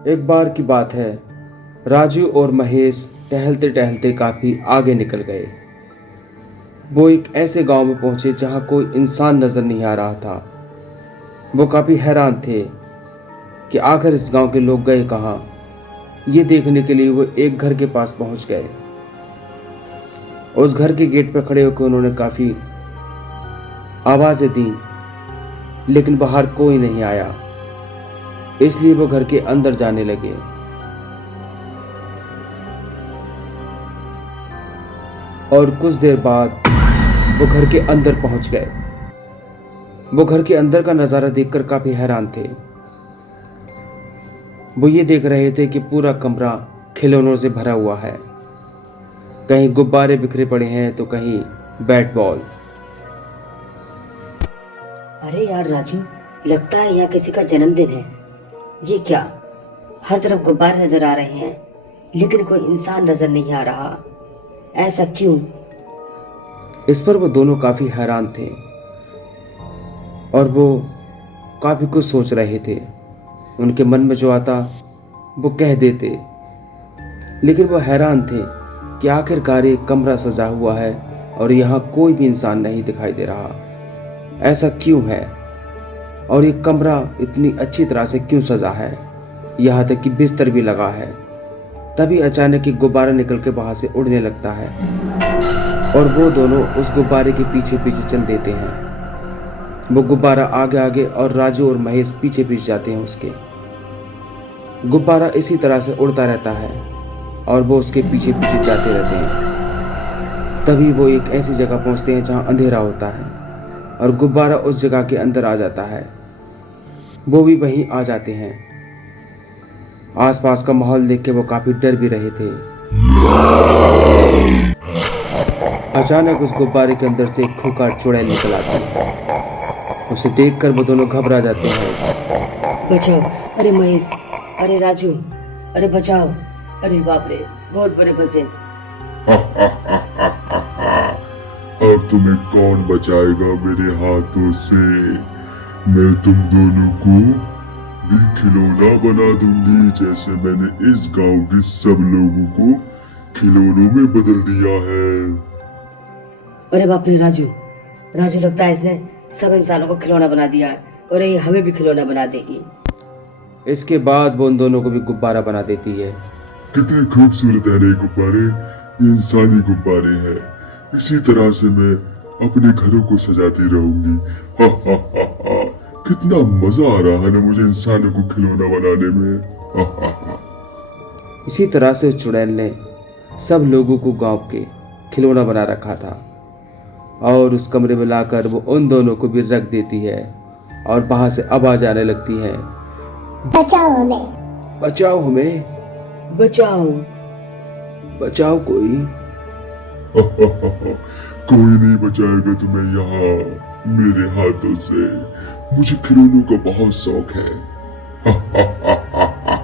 एक बार की बात है। राजू और महेश टहलते टहलते काफी आगे निकल गए। वो एक ऐसे गांव में पहुंचे जहां कोई इंसान नजर नहीं आ रहा था। वो काफी हैरान थे कि आखिर इस गांव के लोग गए कहाँ। ये देखने के लिए वो एक घर के पास पहुंच गए। उस घर के गेट पर खड़े होकर उन्होंने काफी आवाजें दी, लेकिन बाहर कोई नहीं आया। इसलिए वो घर के अंदर जाने लगे। और कुछ देर बाद वो घर के अंदर पहुंच गए। वो घर के अंदर का नज़ारा देखकर काफी हैरान थे। वो ये देख रहे थे कि पूरा कमरा खिलौनों से भरा हुआ है। कहीं गुब्बारे बिखरे पड़े हैं तो कहीं बैट बॉल। अरे यार राजू, लगता है यहाँ किसी का जन्मदिन है। ये क्या, हर तरफ गुब्बारे नजर आ रहे हैं लेकिन कोई इंसान नजर नहीं आ रहा। ऐसा क्यों? इस पर वो दोनों काफी हैरान थे और वो काफी कुछ सोच रहे थे। उनके मन में जो आता वो कह देते, लेकिन वो हैरान थे कि आखिरकार एक कमरा सजा हुआ है और यहाँ कोई भी इंसान नहीं दिखाई दे रहा। ऐसा क्यों है? और ये कमरा इतनी अच्छी तरह से क्यों सजा है, यहाँ तक कि बिस्तर भी लगा है। तभी अचानक एक गुब्बारा निकल के वहां से उड़ने लगता है और वो दोनों उस गुब्बारे के पीछे पीछे चल देते हैं। वो गुब्बारा आगे आगे और राजू और महेश पीछे पीछे जाते हैं उसके। गुब्बारा इसी तरह से उड़ता रहता है और वो उसके पीछे पीछे जाते रहते हैं। तभी वो एक ऐसी जगह पहुंचते हैं जहां अंधेरा होता है और गुब्बारा उस जगह के अंदर आ जाता है। वो भी वहीं आ जाते हैं। आसपास का माहौल देख के वो काफी डर भी रहे थे। अचानक उस गुब्बारे के अंदर से एक खूंखार चुड़ैल निकल आती है। उसे देखकर वो दोनों घबरा जाते हैं। बचाओ! अरे महेश, अरे राजू, अरे बचाओ! अरे बाप रे, बहुत बड़े फंसे। अब तुम्हें कौन बचाएगा मेरे हाथों से? मैं तुम दोनों को भी खिलौना बना दूंगी, जैसे मैंने इस गांव के सब लोगों को खिलौनों में बदल दिया है। अरे बाप रे राजू, राजू लगता है इसने सब इंसानों को खिलौना बना दिया है और ये हमें भी खिलौना बना देगी। इसके बाद वो उन दोनों को भी गुब्बारा बना देती है। कितने खूबसूरत है ये गुब्बारे! ये इंसानी गुब्बारे हैं। इसी तरह से मैं अपने घरों को सजाती रहूंगी। हा हा हा हा। कितना मजा आ रहा है ना मुझे इंसानों को खिलौना बनाने में। हा हा हा। इसी तरह से उस चुड़ैल ने सब लोगों को गांव के खिलौना बना रखा था और उस कमरे में लाकर वो उन दोनों को भी रख देती है और वहां से आवाज आने लगती है, बचाओ हमें, बचाओ हमें, बचाओ! बचाओ कोई। हा हा हा हा। कोई नहीं बचाएगा तुम्हें यहाँ मेरे हाथों से। मुझे खिलौनों का बहुत शौक है। हा हा हा हा हा।